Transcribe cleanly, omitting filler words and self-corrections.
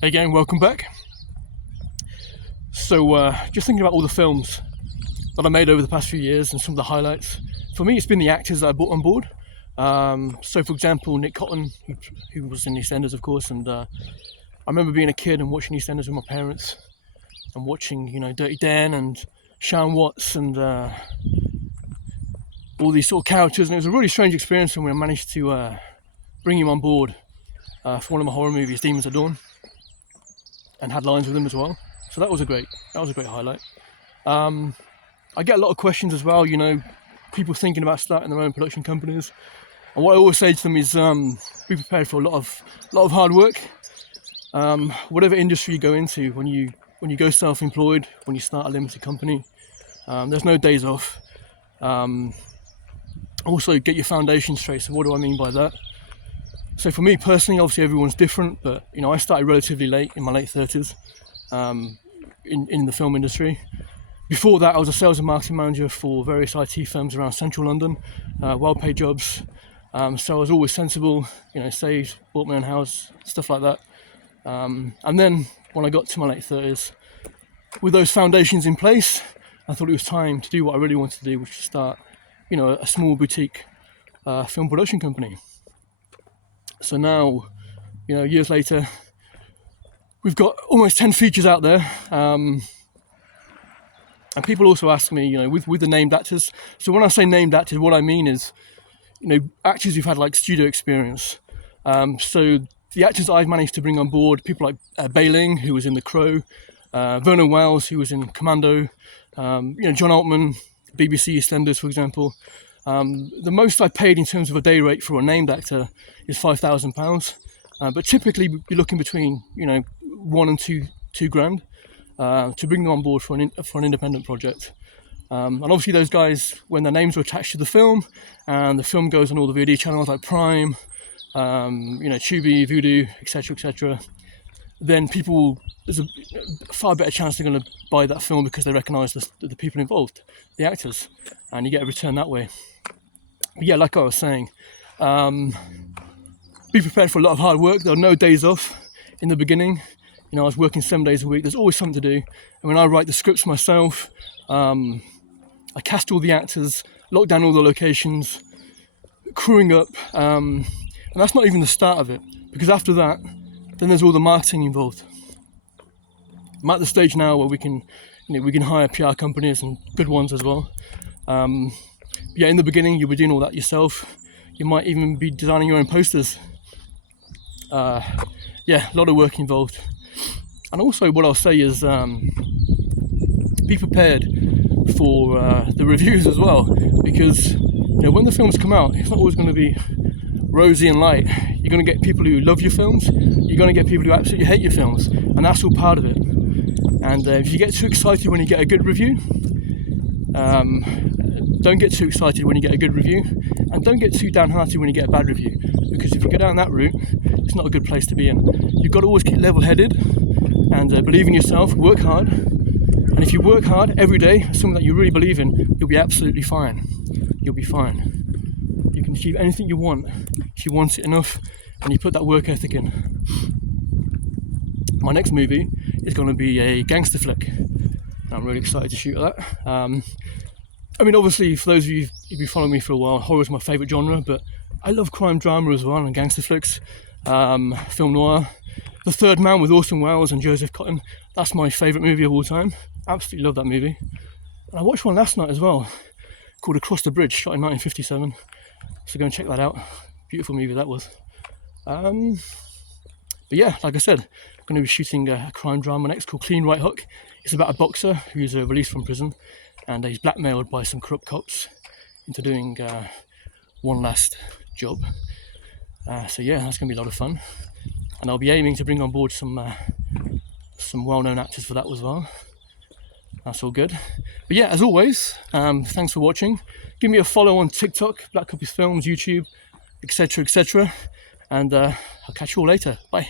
Hey gang, welcome back. So just thinking about all the films that I made over the past few years and some of the highlights. For me, it's been the actors that I brought on board. So for example, Nick Cotton, who was in EastEnders, of course, and I remember being a kid and watching EastEnders with my parents and watching, Dirty Dan and Sean Watts and all these sort of characters, and it was a really strange experience when I managed to bring him on board for one of my horror movies, Demons at Dawn, and had lines with him as well. So that was a great highlight. I get a lot of questions as well, people thinking about starting their own production companies. And what I always say to them is be prepared for a lot of hard work. Whatever industry you go into, when you go self-employed, when you start a limited company, there's no days off. Also get your foundation straight. So what do I mean by that? So for me personally, obviously everyone's different, but I started relatively late, in my late 30s, in the film industry. Before that, I was a sales and marketing manager for various IT firms around central London, well-paid jobs. So I was always sensible, saved, bought my own house, stuff like that. And then when I got to my late 30s, with those foundations in place, I thought it was time to do what I really wanted to do, which was start, a small boutique film production company. So now, years later, we've got almost 10 features out there. And people also ask me, with the named actors. So when I say named actors, what I mean is, actors who've had like studio experience. So the actors I've managed to bring on board, people like Bailing, who was in The Crow, Vernon Wells, who was in Commando, John Altman, BBC EastEnders, for example. The most I paid in terms of a day rate for a named actor is £5,000, but typically you're looking between £1 and two grand to bring them on board for an independent project. And obviously those guys, when their names are attached to the film, and the film goes on all the VOD channels like Prime, Tubi, Vudu, etc., then there's a far better chance they're going to buy that film because they recognise the people involved, the actors, and you get a return that way. But yeah, like I was saying, be prepared for a lot of hard work. There are no days off in the beginning. I was working 7 days a week. There's always something to do. And when I write the scripts myself, I cast all the actors, lock down all the locations, crewing up, and that's not even the start of it, because after that, then there's all the marketing involved. I'm at the stage now where we can hire PR companies, and good ones as well. Yeah, in the beginning, you'll be doing all that yourself. You might even be designing your own posters. Yeah, a lot of work involved. And also what I'll say is be prepared for the reviews as well, because when the films come out, it's not always going to be rosy and light. You're going to get people who love your films, you're going to get people who absolutely hate your films, and that's all part of it. And if you get too excited when you get a good review, don't get too excited when you get a good review, and don't get too downhearted when you get a bad review, because if you go down that route, it's not a good place to be in. You've got to always keep level-headed and believe in yourself, work hard, and if you work hard every day, something that you really believe in, you'll be absolutely fine. You'll be fine. You can achieve anything you want if you want it enough and you put that work ethic in. My next movie is going to be a gangster flick. I'm really excited to shoot that. Obviously, for those of you who've been following me for a while, horror is my favourite genre, but I love crime drama as well, and gangster flicks, film noir. The Third Man with Orson Welles and Joseph Cotton, that's my favourite movie of all time. Absolutely love that movie. And I watched one last night as well, called Across the Bridge, shot in 1957. So go and check that out. Beautiful movie that was. But yeah, like I said, I'm going to be shooting a crime drama next called Clean Right Hook. It's about a boxer who's released from prison, and he's blackmailed by some corrupt cops into doing one last job. So yeah, that's going to be a lot of fun, and I'll be aiming to bring on board some well-known actors for that as well. That's all good. But yeah, as always, thanks for watching. Give me a follow on TikTok, Black Copies Films, YouTube, etc., and I'll catch you all later. Bye.